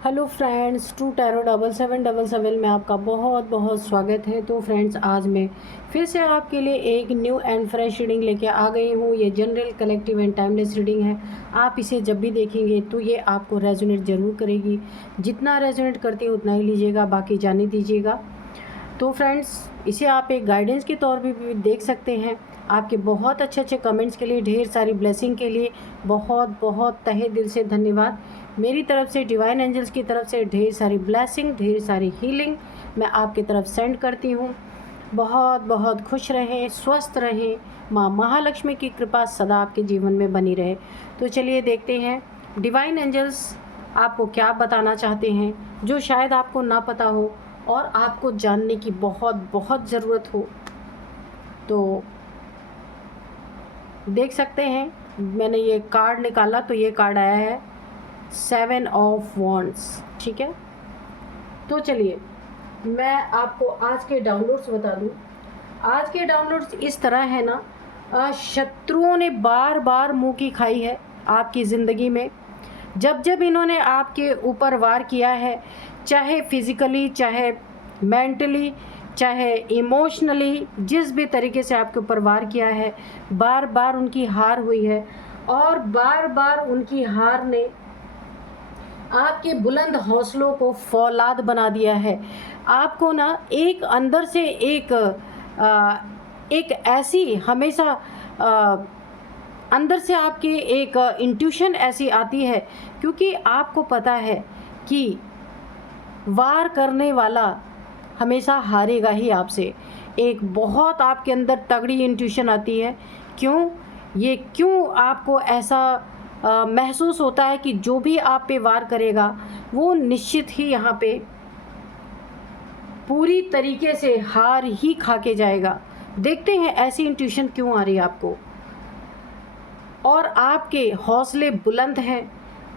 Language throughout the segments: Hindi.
हेलो फ्रेंड्स, टू टैरो 7777 में आपका बहुत बहुत स्वागत है। तो फ्रेंड्स, आज मैं फिर से आपके लिए एक न्यू एंड फ्रेश रीडिंग लेके आ गई हूँ। ये general, collective and timeless reading है। आप इसे जब भी देखेंगे तो ये आपको रेजोनेट ज़रूर करेगी। जितना रेजोनेट करती है उतना ही लीजिएगा, बाकी जाने दीजिएगा। तो फ्रेंड्स, इसे आप एक गाइडेंस के तौर पे भी देख सकते हैं। आपके बहुत अच्छे अच्छे कमेंट्स के लिए, ढेर सारी ब्लेसिंग के लिए बहुत बहुत तहे दिल से धन्यवाद। मेरी तरफ से, डिवाइन एंजल्स की तरफ से ढेर सारी ब्लेसिंग, ढेर सारी हीलिंग मैं आपकी तरफ सेंड करती हूँ। बहुत बहुत खुश रहें, स्वस्थ रहें। माँ महालक्ष्मी की कृपा सदा आपके जीवन में बनी रहे। तो चलिए देखते हैं डिवाइन एंजल्स आपको क्या बताना चाहते हैं, जो शायद आपको ना पता हो और आपको जानने की बहुत बहुत ज़रूरत हो। तो देख सकते हैं, मैंने ये कार्ड निकाला तो ये कार्ड आया है 7 ऑफ वॉन्ड्स। ठीक है, तो चलिए मैं आपको आज के डाउनलोड्स बता दूं। आज के डाउनलोड्स इस तरह है ना, शत्रुओं ने बार बार मुंह की खाई है आपकी ज़िंदगी में। जब जब इन्होंने आपके ऊपर वार किया है, चाहे फिज़िकली, चाहे मेंटली, चाहे इमोशनली, जिस भी तरीके से आपके ऊपर वार किया है, बार बार उनकी हार हुई है। और बार बार उनकी हार ने आपके बुलंद हौसलों को फौलाद बना दिया है। आपको ना एक अंदर से एक ऐसी हमेशा अंदर से आपके एक इंट्यूशन ऐसी आती है, क्योंकि आपको पता है कि वार करने वाला हमेशा हारेगा ही आपसे। एक बहुत आपके अंदर तगड़ी इंट्यूशन आती है। क्यों आपको ऐसा महसूस होता है कि जो भी आप पे वार करेगा वो निश्चित ही यहाँ पे पूरी तरीके से हार ही खा के जाएगा। देखते हैं ऐसी इंट्यूशन क्यों आ रही है आपको। और आपके हौसले बुलंद हैं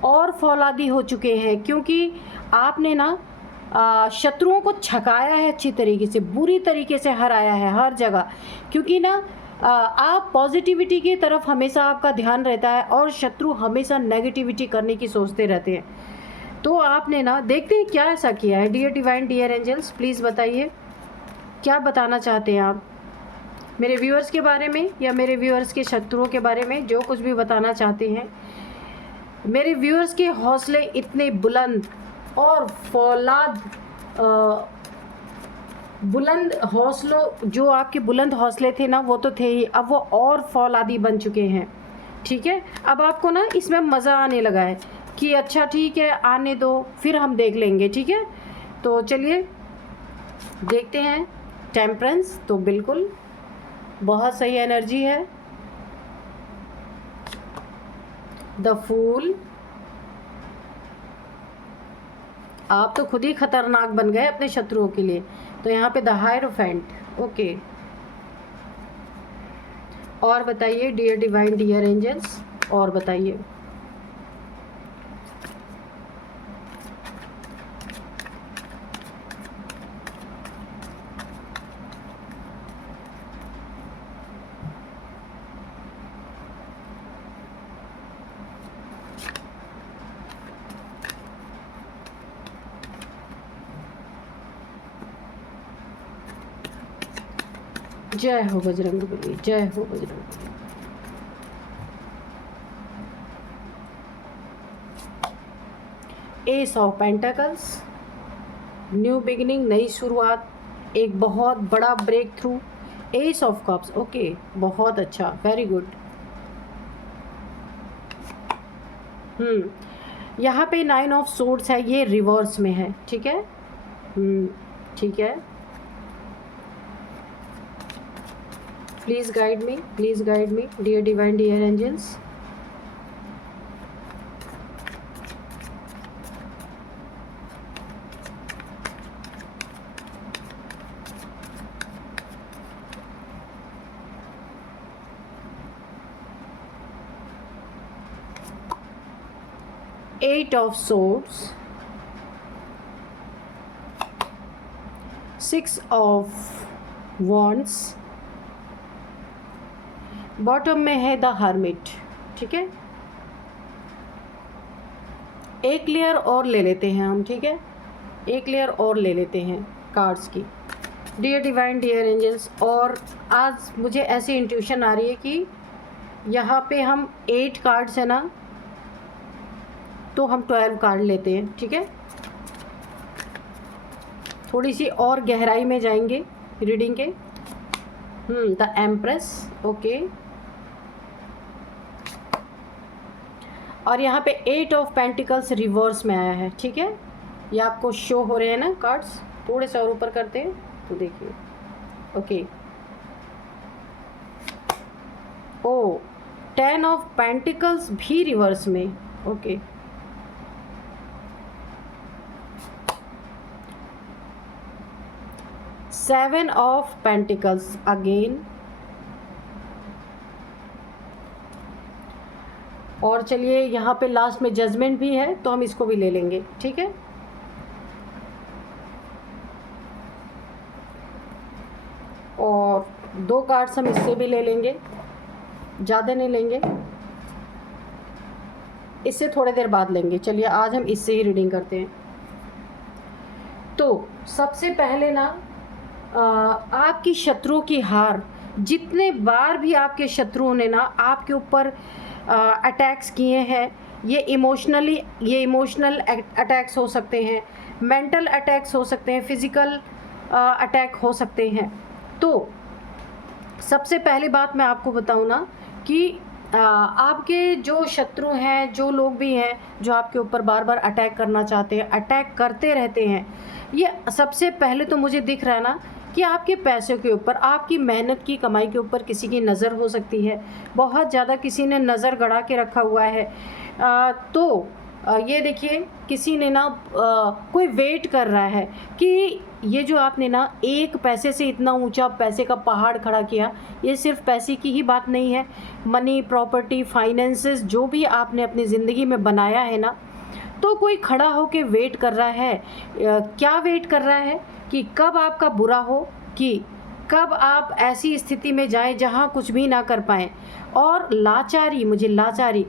और फौलादी हो चुके हैं, क्योंकि आपने ना शत्रुओं को छकाया है, अच्छी तरीके से, बुरी तरीके से हराया है हर जगह। क्योंकि ना आप पॉजिटिविटी की तरफ हमेशा आपका ध्यान रहता है और शत्रु हमेशा नेगेटिविटी करने की सोचते रहते हैं। तो आपने ना, देखते हैं क्या ऐसा किया है। Dear divine, dear angels, please बताइए क्या बताना चाहते हैं आप मेरे व्यूअर्स के बारे में, या मेरे व्यूअर्स के शत्रुओं के बारे में। जो कुछ भी बताना चाहते हैं। मेरे व्यूअर्स के हौसले इतने बुलंद और फौलाद, बुलंद हौसलों, जो आपके बुलंद हौसले थे ना वो तो थे ही, अब वो और फौलादी बन चुके हैं। ठीक है, अब आपको ना इसमें मज़ा आने लगा है कि अच्छा ठीक है, आने दो, फिर हम देख लेंगे। ठीक है, तो चलिए देखते हैं। टेम्परेंस, तो बिल्कुल बहुत सही एनर्जी है। द फूल, आप तो खुद ही खतरनाक बन गए अपने शत्रुओं के लिए। तो यहाँ पे द हायरोफेंट। ओके, और बताइए डियर डिवाइन, डियर एंजल्स, और बताइए। जय हो बजरंगबली, जय हो Bajrangbali. Ace of pentacles, new beginning, नई शुरुआत, एक बहुत बड़ा breakthrough. Ace of cups, okay, बहुत अच्छा, वेरी गुड। यहाँ पे 9 ऑफ सोर्ड्स है, ये रिवर्स में है। ठीक है, ठीक है। Please guide me, please guide me, dear divine, dear angels. Eight of Swords, 6 of Wands, bottom में है द हर्मिट। ठीक है, एक लेयर और ले लेते हैं हम, ठीक है, एक लेयर और ले लेते हैं कार्ड्स की। डियर डिवाइन, डियर एंजल्स, और आज मुझे ऐसी इंट्यूशन आ रही है कि यहाँ पे हम 8 कार्ड्स है ना, तो हम 12 कार्ड लेते हैं, ठीक है। थोड़ी सी और गहराई में जाएंगे रीडिंग के। The empress, okay. और यहाँ पे 8 ऑफ पेंटिकल्स रिवर्स में आया है, ठीक है। ये आपको शो हो रहे हैं ना कार्ड्स, थोड़े से और ऊपर करते हैं तो देखिए, ओके। ओ 10 ऑफ पेंटिकल्स भी रिवर्स में, okay. Seven of pentacles again. और चलिए यहाँ पे लास्ट में जजमेंट भी है तो हम इसको भी ले लेंगे, ठीक है। और 2 कार्ड्स हम इससे भी ले लेंगे, ज़्यादा नहीं लेंगे, इससे थोड़ी देर बाद लेंगे। चलिए आज हम इससे ही रीडिंग करते हैं। तो सबसे पहले ना आपकी शत्रुओं की हार, जितने बार भी आपके शत्रुओं ने ना आपके ऊपर अटैक्स किए हैं, ये इमोशनल अटैक्स हो सकते हैं, मेंटल अटैक्स हो सकते हैं, फिज़िकल अटैक हो सकते हैं। तो सबसे पहली बात मैं आपको बताऊं ना कि आपके जो शत्रु हैं, जो लोग भी हैं जो आपके ऊपर बार बार अटैक करना चाहते हैं, अटैक करते रहते हैं, ये सबसे पहले तो मुझे दिख रहा है ना कि आपके पैसों के ऊपर, आपकी मेहनत की कमाई के ऊपर किसी की नज़र हो सकती है। बहुत ज़्यादा किसी ने नज़र गड़ा के रखा हुआ है। तो ये देखिए किसी ने ना कोई वेट कर रहा है कि ये जो आपने ना एक पैसे से इतना ऊंचा पैसे का पहाड़ खड़ा किया, ये सिर्फ पैसे की ही बात नहीं है। मनी, प्रॉपर्टी, फाइनेंसेस जो भी आपने अपनी ज़िंदगी में बनाया है ना, तो कोई खड़ा हो के वेट कर रहा है। क्या वेट कर रहा है कि कब आपका बुरा हो, कि कब आप ऐसी स्थिति में जाएं जहां कुछ भी ना कर पाएँ। और लाचारी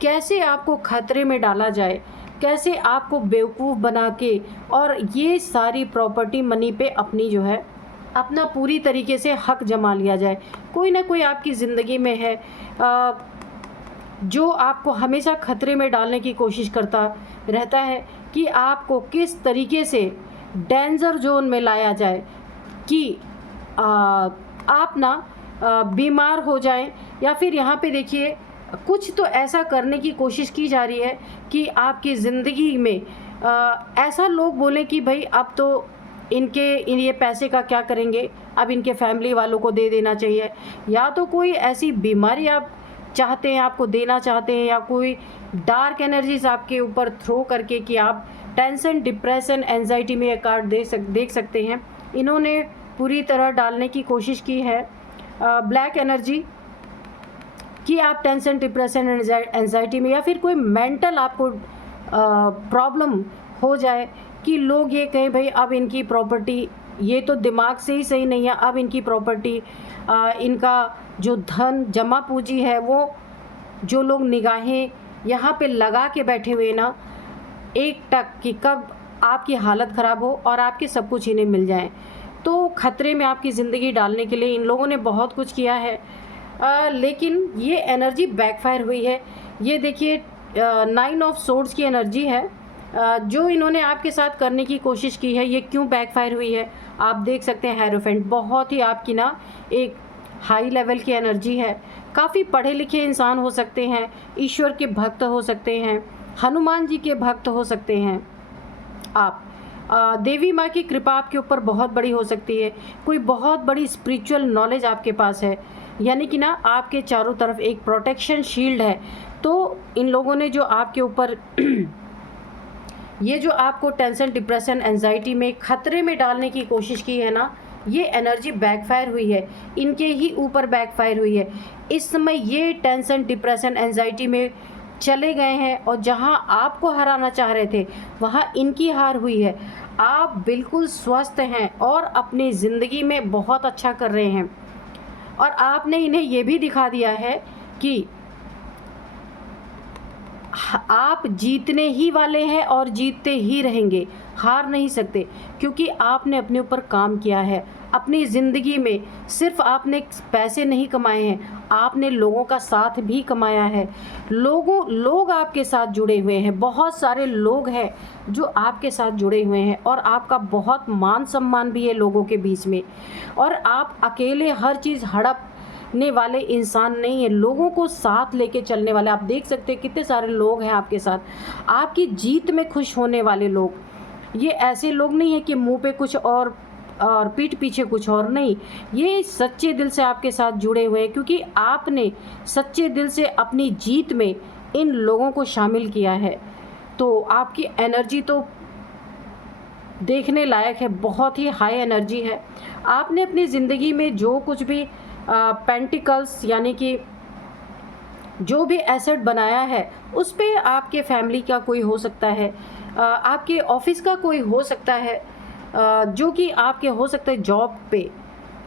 कैसे आपको खतरे में डाला जाए, कैसे आपको बेवकूफ़ बना के और ये सारी प्रॉपर्टी मनी पे अपनी जो है अपना पूरी तरीके से हक जमा लिया जाए। कोई ना कोई आपकी ज़िंदगी में है जो आपको हमेशा खतरे में डालने की कोशिश करता रहता है कि आपको किस तरीके से डेंजर जोन में लाया जाए कि आप ना बीमार हो जाएं, या फिर यहाँ पे देखिए कुछ तो ऐसा करने की कोशिश की जा रही है कि आपकी ज़िंदगी में ऐसा लोग बोलें कि भाई अब तो ये पैसे का क्या करेंगे, अब इनके फैमिली वालों को दे देना चाहिए। या तो कोई ऐसी बीमारी आप चाहते हैं, आपको देना चाहते हैं, या कोई डार्क एनर्जीज आपके ऊपर थ्रो करके कि आप टेंशन, डिप्रेशन, एंजाइटी में ये कार्ड देख सकते हैं। इन्होंने पूरी तरह डालने की कोशिश की है ब्लैक एनर्जी कि आप टेंशन, डिप्रेशन, एंजाइटी में, या फिर कोई मेंटल आपको प्रॉब्लम हो जाए कि लोग ये कहें भाई अब इनकी प्रॉपर्टी, ये तो दिमाग से ही सही नहीं है, अब इनकी प्रॉपर्टी, इनका जो धन जमा पूंजी है, वो जो लोग निगाहें यहाँ पे लगा के बैठे हुए ना एक टक कि कब आपकी हालत ख़राब हो और आपके सब कुछ इन्हें मिल जाए, तो खतरे में आपकी ज़िंदगी डालने के लिए इन लोगों ने बहुत कुछ किया है। लेकिन ये एनर्जी बैकफायर हुई है। ये देखिए 9 ऑफ सोर्ड्स की एनर्जी है जो इन्होंने आपके साथ करने की कोशिश की है। ये क्यों बैकफायर हुई है आप देख सकते हैं। हेरोफेंट बहुत ही आपकी ना एक हाई लेवल की एनर्जी है। काफ़ी पढ़े लिखे इंसान हो सकते हैं, ईश्वर के भक्त हो सकते हैं, हनुमान जी के भक्त हो सकते हैं आप। देवी माँ की कृपा आपके ऊपर बहुत बड़ी हो सकती है। कोई बहुत बड़ी स्पिरिचुअल नॉलेज आपके पास है, यानी कि ना आपके चारों तरफ एक प्रोटेक्शन शील्ड है। तो इन लोगों ने जो आपके ऊपर ये जो आपको टेंशन, डिप्रेशन, एंजाइटी में खतरे में डालने की कोशिश की है ना, ये एनर्जी बैकफायर हुई है, इनके ही ऊपर बैकफायर हुई है। इस समय ये टेंशन, डिप्रेशन, एंजाइटी में चले गए हैं और जहां आपको हराना चाह रहे थे वहां इनकी हार हुई है। आप बिल्कुल स्वस्थ हैं और अपनी ज़िंदगी में बहुत अच्छा कर रहे हैं। और आपने इन्हें ये भी दिखा दिया है कि आप जीतने ही वाले हैं और जीतते ही रहेंगे, हार नहीं सकते, क्योंकि आपने अपने ऊपर काम किया है। अपनी ज़िंदगी में सिर्फ आपने पैसे नहीं कमाए हैं, आपने लोगों का साथ भी कमाया है। लोग आपके साथ जुड़े हुए हैं, बहुत सारे लोग हैं जो आपके साथ जुड़े हुए हैं, और आपका बहुत मान सम्मान भी है लोगों के बीच में। और आप अकेले हर चीज़ हड़पने वाले इंसान नहीं है, लोगों को साथ लेके चलने वाले। आप देख सकते हैं कितने सारे लोग हैं आपके साथ, आपकी जीत में खुश होने वाले लोग। ये ऐसे लोग नहीं है कि मुंह पे कुछ और पीठ पीछे कुछ और नहीं, ये सच्चे दिल से आपके साथ जुड़े हुए हैं, क्योंकि आपने सच्चे दिल से अपनी जीत में इन लोगों को शामिल किया है। तो आपकी एनर्जी तो देखने लायक है, बहुत ही हाई एनर्जी है। आपने अपनी ज़िंदगी में जो कुछ भी पेंटिकल्स यानी कि जो भी एसेट बनाया है, उस पे आपके फैमिली का कोई हो सकता है, आपके ऑफिस का कोई हो सकता है, जो कि आपके हो सकता है जॉब पे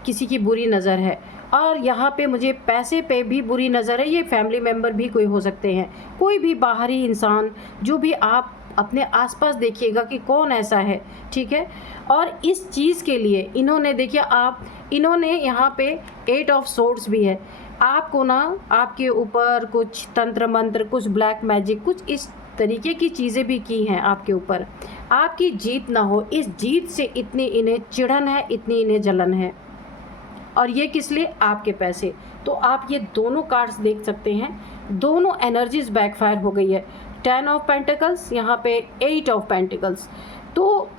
किसी की बुरी नज़र है, और यहाँ पे मुझे पैसे पे भी बुरी नज़र है। ये फैमिली मेम्बर भी कोई हो सकते हैं, कोई भी बाहरी इंसान, जो भी आप अपने आसपास देखिएगा कि कौन ऐसा है, ठीक है। और इस चीज़ के लिए इन्होंने देखिए इन्होंने यहाँ पे 8 ऑफ सोर्ड्स भी है। आपको ना आपके ऊपर कुछ तंत्र मंत्र, कुछ ब्लैक मैजिक, कुछ इस तरीके की चीज़ें भी की हैं आपके ऊपर। आपकी जीत ना हो, इस जीत से इतनी इन्हें चिढ़न है, इतनी इन्हें जलन है, और ये किस लिए? आपके पैसे। तो आप ये दोनों कार्ड्स देख सकते हैं, दोनों एनर्जीज बैकफायर हो गई है। 10 ऑफ पेंटिकल्स, यहाँ पे 8 ऑफ पेंटिकल्स। तो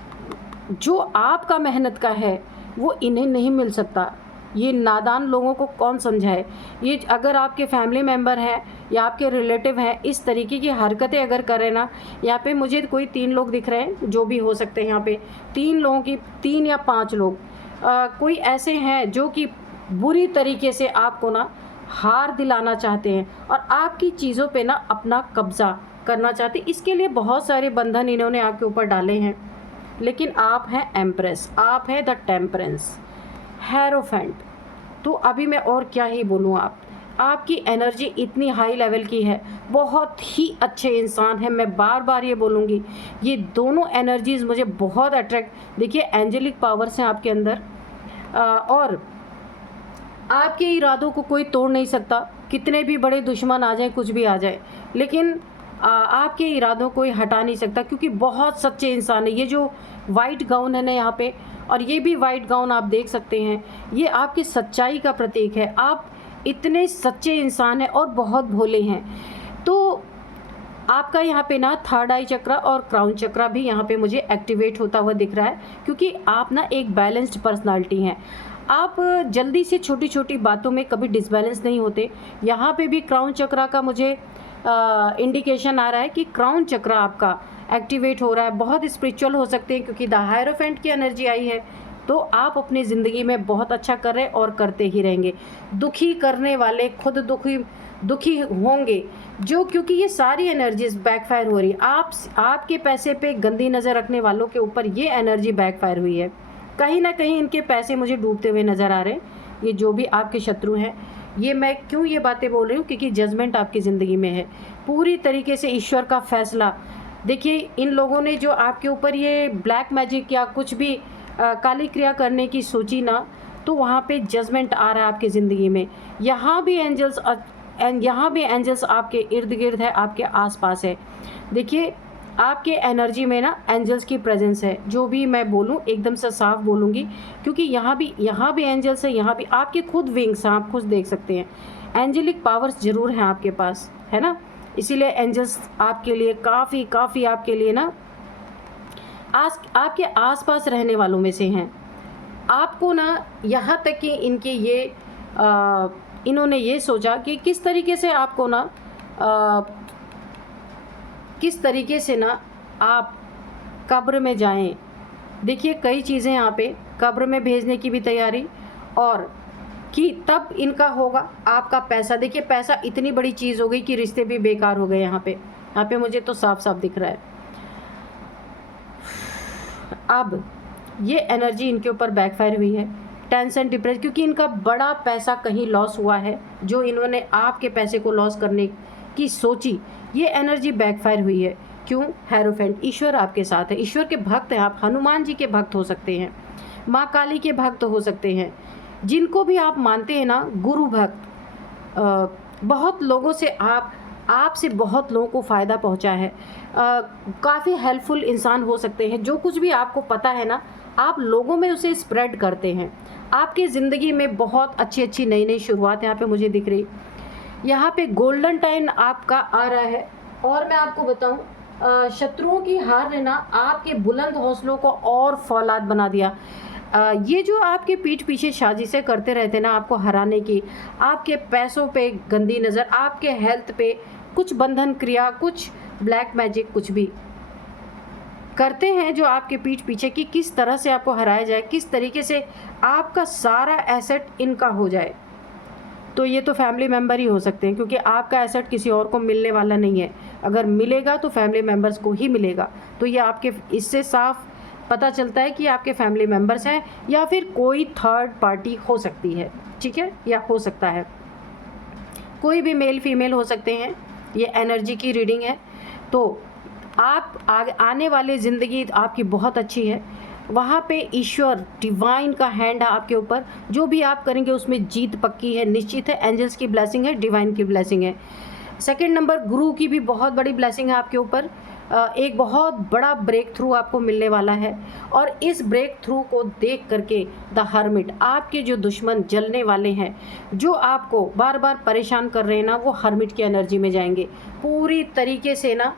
जो आपका मेहनत का है वो इन्हें नहीं मिल सकता। ये नादान लोगों को कौन समझाए। ये अगर आपके फैमिली मेम्बर हैं या आपके रिलेटिव हैं, इस तरीके की हरकतें अगर करें ना, यहाँ पे मुझे कोई 3 लोग दिख रहे हैं, जो भी हो सकते हैं यहाँ पे 3 लोगों की, 3 या 5 लोग कोई ऐसे हैं जो कि बुरी तरीके से आपको ना हार दिलाना चाहते हैं और आपकी चीज़ों पे ना अपना कब्ज़ा करना चाहते हैं। इसके लिए बहुत सारे बंधन इन्होंने आपके ऊपर डाले हैं, लेकिन आप हैं एम्प्रेस, आप हैं द टेम्परेंस, हेरोफेंट। तो अभी मैं और क्या ही बोलूँ। आपकी एनर्जी इतनी हाई लेवल की है, बहुत ही अच्छे इंसान हैं। मैं बार बार ये बोलूँगी, ये दोनों एनर्जीज़ मुझे बहुत अट्रैक्ट, देखिए एंजेलिक पावर्स हैं आपके अंदर, और आपके इरादों को कोई तोड़ नहीं सकता। कितने भी बड़े दुश्मन आ जाए, कुछ भी आ जाए, लेकिन आपके इरादों को हटा नहीं सकता, क्योंकि बहुत सच्चे इंसान है। ये जो वाइट गाउन है ना यहाँ पे, और ये भी वाइट गाउन आप देख सकते हैं, ये आपकी सच्चाई का प्रतीक है। आप इतने सच्चे इंसान हैं और बहुत भोले हैं। तो आपका यहाँ पे ना थर्ड आई चक्रा और क्राउन चक्रा भी यहाँ पे मुझे एक्टिवेट होता हुआ दिख रहा है, क्योंकि आप ना एक बैलेंस्ड पर्सनालिटी हैं। आप जल्दी से छोटी छोटी बातों में कभी डिसबैलेंस नहीं होते। यहाँ पे भी क्राउन चक्रा का मुझे इंडिकेशन आ रहा है कि क्राउन चक्रा आपका एक्टिवेट हो रहा है। बहुत स्पिरिचुअल हो सकते हैं, क्योंकि द हायरोफेंट की एनर्जी आई है। तो आप अपनी ज़िंदगी में बहुत अच्छा कर रहे हैं और करते ही रहेंगे। दुखी करने वाले खुद दुखी होंगे, जो क्योंकि ये सारी एनर्जीज बैकफायर हो रही है। आपके पैसे पे गंदी नज़र रखने वालों के ऊपर ये एनर्जी बैकफायर हुई है। कहीं ना कहीं इनके पैसे मुझे डूबते हुए नज़र आ रहे हैं। ये जो भी आपके शत्रु हैं, ये मैं क्यों ये बातें बोल रही हूँ, क्योंकि जजमेंट आपकी ज़िंदगी में है। पूरी तरीके से ईश्वर का फैसला। देखिए इन लोगों ने जो आपके ऊपर ये ब्लैक मैजिक या कुछ भी काली क्रिया करने की सोची ना, तो वहाँ पे जजमेंट आ रहा है आपकी ज़िंदगी में। यहाँ भी एंजल्स आपके इर्द गिर्द है, आपके आसपास है। देखिए आपके एनर्जी में ना एंजल्स की प्रेजेंस है। जो भी मैं बोलूँ एकदम से साफ बोलूँगी, क्योंकि यहाँ भी एंजल्स है, यहाँ भी आपके खुद विंग्स हैं, आप खुद देख सकते हैं। एंजेलिक पावर्स ज़रूर हैं आपके पास, है ना। इसीलिए एंजल्स आपके लिए काफ़ी आपके लिए ना आपके आसपास रहने वालों में से हैं। आपको ना यहाँ तक कि इन्होंने ये सोचा कि किस तरीके से ना आप कब्र में जाएं। देखिए कई चीज़ें यहाँ पे कब्र में भेजने की भी तैयारी, और कि तब इनका होगा आपका पैसा। देखिए पैसा इतनी बड़ी चीज़ हो गई कि रिश्ते भी बेकार हो गए। यहाँ पे मुझे तो साफ साफ दिख रहा है। अब ये एनर्जी इनके ऊपर बैकफायर हुई है। टेंशन, डिप्रेशन, क्योंकि इनका बड़ा पैसा कहीं लॉस हुआ है, जो इन्होंने आपके पैसे को लॉस करने की सोची, ये एनर्जी बैकफायर हुई है। क्यों? हेरोफेंट, ईश्वर आपके साथ है, ईश्वर के भक्त हैं आप, हनुमान जी के भक्त हो सकते हैं, माँ काली के भक्त हो सकते हैं, जिनको भी आप मानते हैं ना गुरु भक्त। बहुत लोगों से आपसे बहुत लोगों को फ़ायदा पहुंचा है। काफ़ी हेल्पफुल इंसान हो सकते हैं। जो कुछ भी आपको पता है ना, आप लोगों में उसे स्प्रेड करते हैं। आपकी ज़िंदगी में बहुत अच्छी अच्छी नई नई शुरुआत यहाँ पे मुझे दिख रही। यहाँ पे गोल्डन टाइम आपका आ रहा है। और मैं आपको बताऊँ, शत्रुओं की हार ने ना आपके बुलंद हौसलों को और फौलाद बना दिया। ये जो आपके पीठ पीछे साजिशें करते रहते ना आपको हराने की, आपके पैसों पे गंदी नज़र, आपके हेल्थ पे कुछ बंधन क्रिया, कुछ ब्लैक मैजिक, कुछ भी करते हैं जो आपके पीठ पीछे कि किस तरह से आपको हराया जाए, किस तरीके से आपका सारा एसेट इनका हो जाए। तो ये तो फैमिली मेम्बर ही हो सकते हैं, क्योंकि आपका एसेट किसी और को मिलने वाला नहीं है। अगर मिलेगा तो फैमिली मेम्बर्स को ही मिलेगा। तो ये आपके, इससे साफ पता चलता है कि आपके फैमिली मेम्बर्स हैं या फिर कोई थर्ड पार्टी हो सकती है, ठीक है, या हो सकता है कोई भी मेल फीमेल हो सकते हैं। ये एनर्जी की रीडिंग है। तो आप आने वाली ज़िंदगी आपकी बहुत अच्छी है। वहाँ पे ईश्वर डिवाइन का हैंड है आपके ऊपर। जो भी आप करेंगे उसमें जीत पक्की है, निश्चित है। एंजल्स की ब्लेसिंग है, डिवाइन की ब्लेसिंग है। सेकंड नंबर, गुरु की भी बहुत बड़ी ब्लेसिंग है आपके ऊपर। एक बहुत बड़ा ब्रेक थ्रू आपको मिलने वाला है। और इस ब्रेक थ्रू को देख करके द हर्मिट, आपके जो दुश्मन जलने वाले हैं, जो आपको बार बार परेशान कर रहे हैं ना, वो हर्मिट की एनर्जी में जाएंगे पूरी तरीके से ना।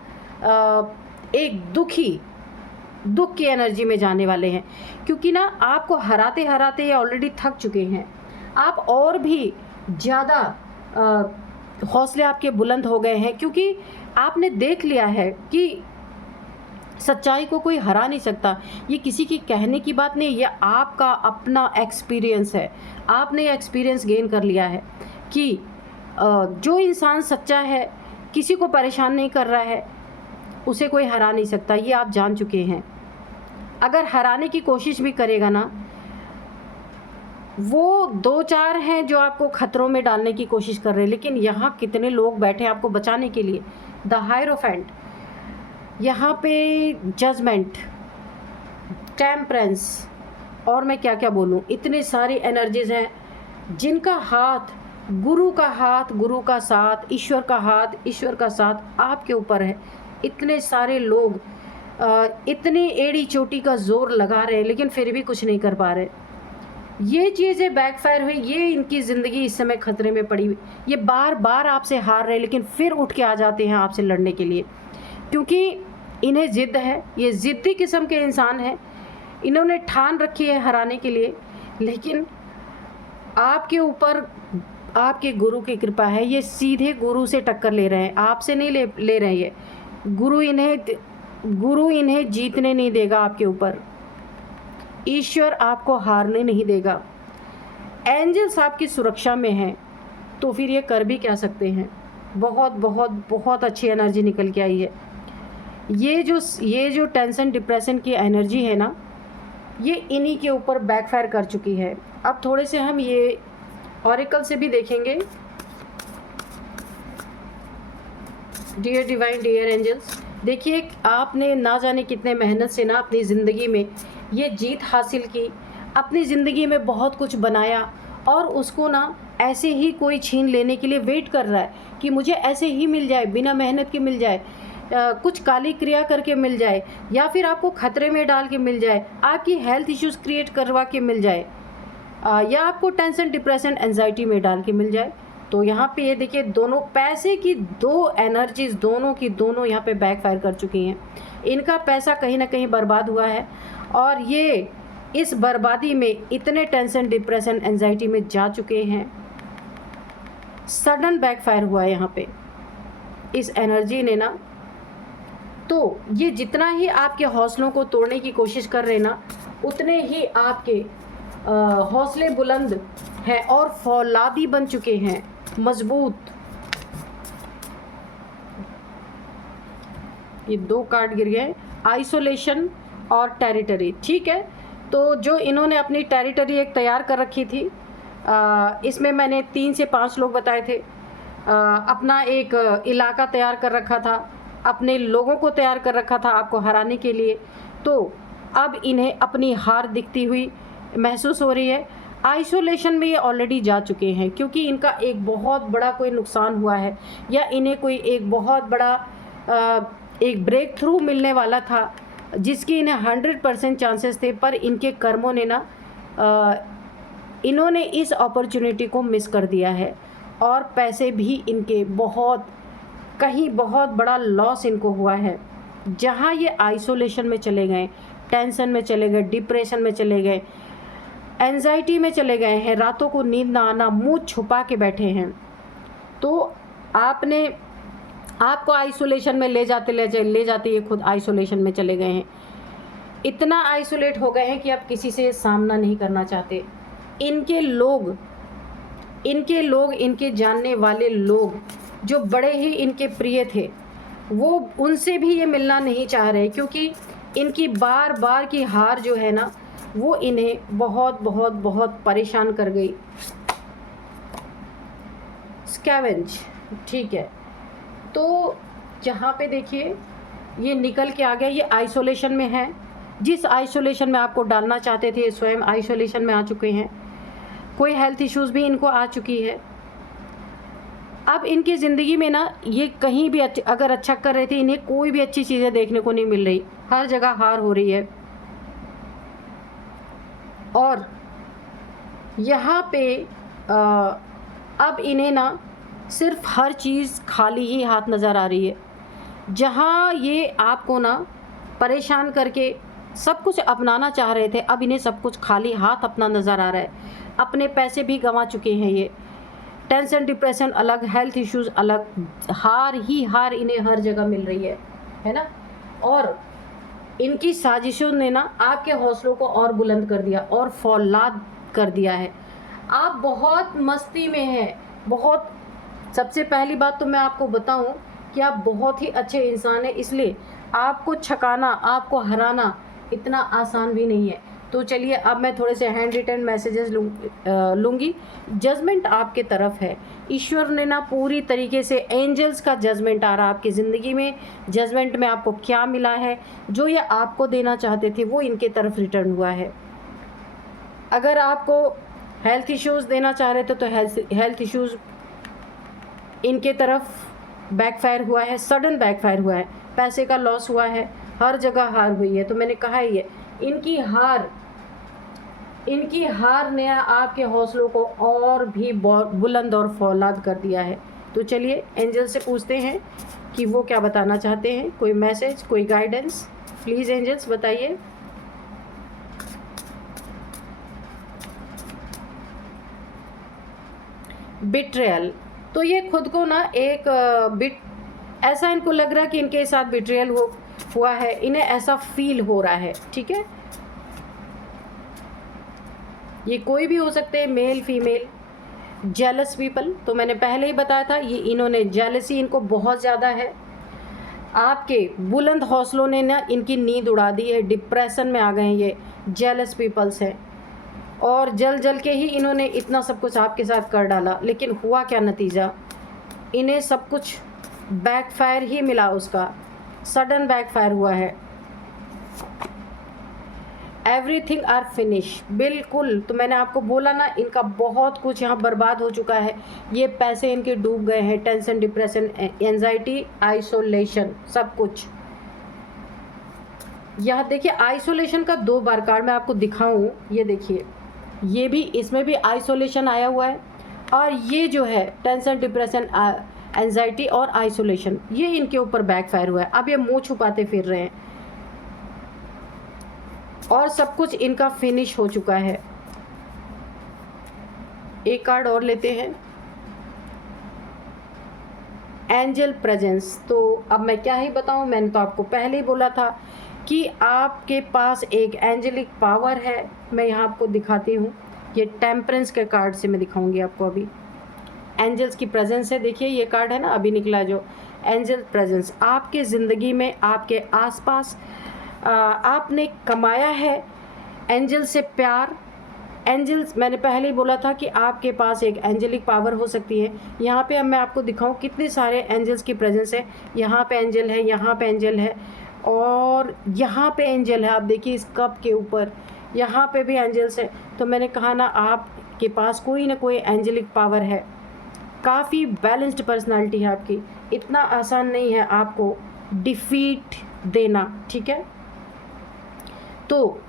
एक दुख की एनर्जी में जाने वाले हैं, क्योंकि ना आपको हराते हराते ये ऑलरेडी थक चुके हैं। आप और भी ज़्यादा हौसले आपके बुलंद हो गए हैं, क्योंकि आपने देख लिया है कि सच्चाई को कोई हरा नहीं सकता। ये किसी की कहने की बात नहीं, ये आपका अपना एक्सपीरियंस है। आपने ये एक्सपीरियंस गेन कर लिया है कि जो इंसान सच्चा है, किसी को परेशान नहीं कर रहा है, उसे कोई हरा नहीं सकता। ये आप जान चुके हैं। अगर हराने की कोशिश भी करेगा ना, वो 2-4 हैं जो आपको खतरों में डालने की कोशिश कर रहे हैं, लेकिन यहाँ कितने लोग बैठे हैं आपको बचाने के लिए। द हायरोफेंट, यहाँ पे जजमेंट, टेम्परेंस, और मैं क्या क्या बोलूँ, इतने सारी एनर्जीज हैं जिनका हाथ, गुरु का हाथ, गुरु का साथ, ईश्वर का हाथ, ईश्वर का साथ आपके ऊपर है। इतने सारे लोग इतनी एड़ी चोटी का जोर लगा रहे हैं, लेकिन फिर भी कुछ नहीं कर पा रहे। ये चीज़ें बैकफायर हुई, ये इनकी ज़िंदगी इस समय खतरे में पड़ी हुई। ये बार बार आपसे हार रहे हैं, लेकिन फिर उठ के आ जाते हैं आपसे लड़ने के लिए, क्योंकि इन्हें ज़िद्द है। ये ज़िद्दी किस्म के इंसान हैं। इन्होंने ठान रखी है हराने के लिए, लेकिन आपके ऊपर आपके गुरु की कृपा है। ये सीधे गुरु से टक्कर ले रहे हैं, आपसे नहीं ले रहे हैं। ये गुरु इन्हें जीतने नहीं देगा आपके ऊपर। ईश्वर आपको हारने नहीं देगा। एंजल्स आपकी सुरक्षा में हैं, तो फिर ये कर भी क्या सकते हैं। बहुत बहुत बहुत अच्छी एनर्जी निकल के आई है। ये जो टेंशन डिप्रेशन की एनर्जी है ना, ये इन्हीं के ऊपर बैकफायर कर चुकी है। अब थोड़े से हम ये ऑरिकल से भी देखेंगे। डियर डिवाइन, डियर एंजल्स, देखिए आपने ना जाने कितने मेहनत से ना अपनी ज़िंदगी में ये जीत हासिल की, अपनी ज़िंदगी में बहुत कुछ बनाया, और उसको ना ऐसे ही कोई छीन लेने के लिए वेट कर रहा है कि मुझे ऐसे ही मिल जाए, बिना मेहनत के मिल जाए, कुछ काली क्रिया करके मिल जाए, या फिर आपको खतरे में डाल के मिल जाए, आपकी हेल्थ इश्यूज़ क्रिएट करवा के मिल जाए, या आपको टेंशन डिप्रेशन एंजाइटी में डाल के मिल जाए। तो यहाँ पे ये देखिए, दोनों पैसे की दो एनर्जीज दोनों की दोनों यहाँ पे बैकफायर कर चुकी हैं। इनका पैसा कहीं ना कहीं बर्बाद हुआ है, और ये इस बर्बादी में इतने टेंशन डिप्रेशन एंजाइटी में जा चुके हैं। सडन बैकफायर हुआ है यहाँ पे इस एनर्जी ने ना। तो ये जितना ही आपके हौसलों को तोड़ने की कोशिश कर रहे हैं ना, उतने ही आपके हौसले बुलंद हैं और फौलादी बन चुके हैं, मजबूत। ये 2 कार्ड गिर गए, आइसोलेशन और टेरिटरी, ठीक है। तो जो इन्होंने अपनी टेरिटरी एक तैयार कर रखी थी, इसमें मैंने 3 से 5 लोग बताए थे। अपना एक इलाका तैयार कर रखा था, अपने लोगों को तैयार कर रखा था आपको हराने के लिए। तो अब इन्हें अपनी हार दिखती हुई महसूस हो रही है। आइसोलेशन में ये ऑलरेडी जा चुके हैं, क्योंकि इनका एक बहुत बड़ा कोई नुकसान हुआ है या इन्हें कोई एक बहुत बड़ा एक ब्रेक थ्रू मिलने वाला था, जिसकी इन्हें 100% चांसेस थे, पर इनके कर्मों ने ना इन्होंने इस अपॉर्चुनिटी को मिस कर दिया है और पैसे भी इनके बहुत बड़ा लॉस इनको हुआ है। जहाँ ये आइसोलेशन में चले गए, टेंशन में चले गए, डिप्रेशन में चले गए, एंजाइटी में चले गए हैं, रातों को नींद ना आना, मुंह छुपा के बैठे हैं, तो आपको आइसोलेशन में ले जाते ये खुद आइसोलेशन में चले गए हैं। इतना आइसोलेट हो गए हैं कि अब किसी से सामना नहीं करना चाहते। इनके लोग, इनके जानने वाले लोग जो बड़े ही इनके प्रिय थे, वो उनसे भी ये मिलना नहीं चाह रहे, क्योंकि इनकी बार की हार जो है ना, वो इन्हें बहुत परेशान कर गई। स्कैवेंज, ठीक है। तो यहाँ पे देखिए ये निकल के आ गया, ये आइसोलेशन में है। जिस आइसोलेशन में आपको डालना चाहते थे, स्वयं आइसोलेशन में आ चुके हैं। कोई हेल्थ इश्यूज़ भी इनको आ चुकी है। अब इनकी ज़िंदगी में ना, ये कहीं भी अगर अच्छा कर रहे थे, इन्हें कोई भी अच्छी चीज़ें देखने को नहीं मिल रही, हर जगह हार हो रही है। और यहाँ पे अब इन्हें ना सिर्फ हर चीज़ खाली ही हाथ नज़र आ रही है। जहाँ ये आपको ना परेशान करके सब कुछ अपनाना चाह रहे थे, अब इन्हें सब कुछ खाली हाथ अपना नज़र आ रहा है। अपने पैसे भी गंवा चुके हैं ये। टेंशन, डिप्रेशन अलग, हेल्थ इश्यूज़ अलग, हार ही हार इन्हें हर जगह मिल रही है ना। और इनकी साजिशों ने ना आपके हौसलों को और बुलंद कर दिया और फौलाद कर दिया है। आप बहुत मस्ती में हैं, सबसे पहली बात तो मैं आपको बताऊं कि आप बहुत ही अच्छे इंसान हैं, इसलिए आपको छकाना, आपको हराना इतना आसान भी नहीं है। तो चलिए अब मैं थोड़े से हैंड रिटन मैसेजेस लूँगी। जजमेंट आपके तरफ है। ईश्वर ने ना पूरी तरीके से एंजल्स का जजमेंट आ रहा है आपकी ज़िंदगी में। जजमेंट में आपको क्या मिला है, जो ये आपको देना चाहते थे वो इनके तरफ रिटर्न हुआ है। अगर आपको हेल्थ इश्यूज़ देना चाह रहे थे तो हेल्थ इश्यूज़ इनके तरफ बैकफायर हुआ है, सडन बैकफायर हुआ है। पैसे का लॉस हुआ है, हर जगह हार हुई है। तो मैंने कहा ही है, इनकी हार ने आपके हौसलों को और भी बुलंद और फौलाद कर दिया है। तो चलिए एंजल से पूछते हैं कि वो क्या बताना चाहते हैं। कोई मैसेज, कोई गाइडेंस, प्लीज़ एंजल्स बताइए। बिट्रेयल, तो ये खुद को ना एक ऐसा इनको लग रहा है कि इनके साथ बिट्रेयल हुआ है, इन्हें ऐसा फील हो रहा है। ठीक है, ये कोई भी हो सकते हैं, मेल फीमेल। जेलस पीपल, तो मैंने पहले ही बताया था, ये इन्होंने जेलसी इनको बहुत ज़्यादा है। आपके बुलंद हौसलों ने ना इनकी नींद उड़ा दी है, डिप्रेशन में आ गए हैं ये। जेलस पीपल्स हैं और जल के ही इन्होंने इतना सब कुछ आपके साथ कर डाला, लेकिन हुआ क्या नतीजा, इन्हें सब कुछ बैकफायर ही मिला, उसका सडन बैकफायर हुआ है। एवरीथिंग आर फिनिश, बिल्कुल। तो मैंने आपको बोला ना, इनका बहुत कुछ यहाँ बर्बाद हो चुका है। ये पैसे इनके डूब गए हैं, टेंशन, डिप्रेशन, एंजाइटी, आइसोलेशन, सब कुछ। यहाँ देखिए आइसोलेशन का 2 बार कार्ड मैं आपको दिखाऊं, ये देखिए, ये भी, इसमें भी आइसोलेशन आया हुआ है। और ये जो है टेंशन, डिप्रेशन, एंजाइटी और आइसोलेशन, ये इनके ऊपर बैकफायर हुआ है। अब ये मुंह छुपाते फिर रहे हैं और सब कुछ इनका फिनिश हो चुका है। एक कार्ड और लेते हैं, एंजल प्रेजेंस। तो अब मैं क्या ही बताऊं, मैंने तो आपको पहले ही बोला था कि आपके पास एक एंजेलिक पावर है। मैं यहाँ आपको दिखाती हूँ, ये टेम्परेंस के कार्ड से मैं दिखाऊंगी आपको। अभी एंजल्स की प्रेजेंस है, देखिए ये कार्ड है ना, अभी निकला जो एंजल प्रेजेंस। आपके ज़िंदगी में, आपके आसपास आपने कमाया है एंजल से प्यार, एंजल्स, मैंने पहले ही बोला था कि आपके पास एक एंजेलिक पावर हो सकती है। यहाँ पे अब मैं आपको दिखाऊं कितने सारे एंजल्स की प्रेजेंस है। यहाँ पे एंजल है, यहाँ पे एंजल है, और यहाँ पे एंजल है। आप देखिए इस कप के ऊपर, यहाँ पे भी एंजल्स है। तो मैंने कहा ना, आपके पास कोई ना कोई एंजेलिक पावर है। काफ़ी बैलेंस्ड पर्सनालिटी है आपकी। इतना आसान नहीं है आपको डिफीट देना, ठीक है। तो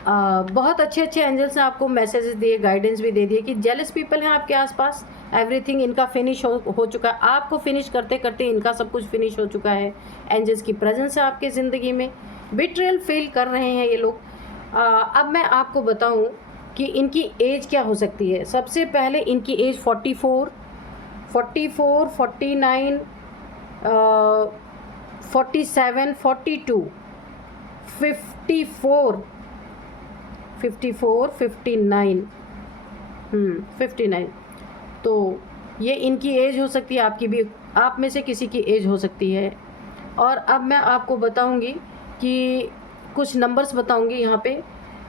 बहुत अच्छे अच्छे एंजल्स ने आपको मैसेजेस दिए, गाइडेंस भी दे दिए कि जेलस पीपल हैं आपके आसपास, एवरीथिंग इनका फिनिश हो चुका है। आपको फिनिश करते करते इनका सब कुछ फिनिश हो चुका है। एंजल्स की प्रेजेंस है आपके ज़िंदगी में। बिट्रेयल फील कर रहे हैं ये लोग। अब मैं आपको बताऊं कि इनकी एज क्या हो सकती है। सबसे पहले इनकी एज 44, 49, 47, 42, 54, 59, 59। तो ये इनकी एज हो सकती है, आपकी भी, आप में से किसी की एज हो सकती है। और अब मैं आपको बताऊंगी कि कुछ नंबर्स बताऊंगी यहाँ पे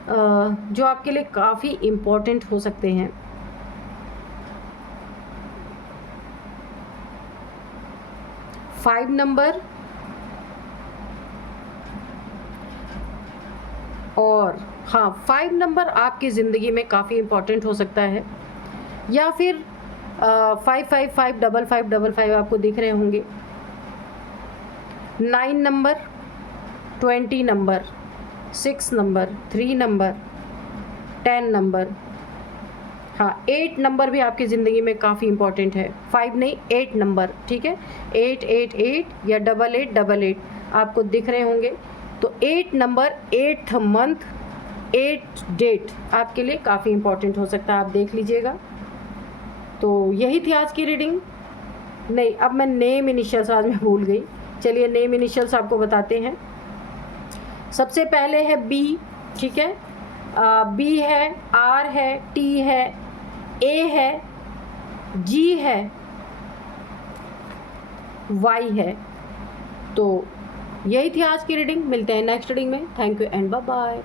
जो आपके लिए काफ़ी इम्पोर्टेंट हो सकते हैं। फाइव नंबर और हाँ, 5 नंबर आपकी ज़िंदगी में काफ़ी इम्पोर्टेंट हो सकता है। या फिर 555555 आपको दिख रहे होंगे। 9 number, 20 number, 6 number, 3 number, 10 number. हाँ, 8 नंबर भी आपकी ज़िंदगी में काफ़ी इम्पोर्टेंट है। 5 नहीं, 8 नंबर, ठीक है। 888 या 8888 आपको दिख रहे होंगे। तो 8 नंबर, 8th मंथ, 8 डेट आपके लिए काफ़ी इम्पोर्टेंट हो सकता है। आप देख लीजिएगा। तो यही थी आज की रीडिंग। नहीं, अब मैं नेम इनिशियल्स आज मैं भूल गई। चलिए नेम इनिशियल्स आपको बताते हैं। सबसे पहले है बी, ठीक है। बी है, आर है, टी है, ए है, जी है, वाई है। तो यही थी आज की रीडिंग। मिलते हैं नेक्स्ट रीडिंग में। Thank you and bye bye.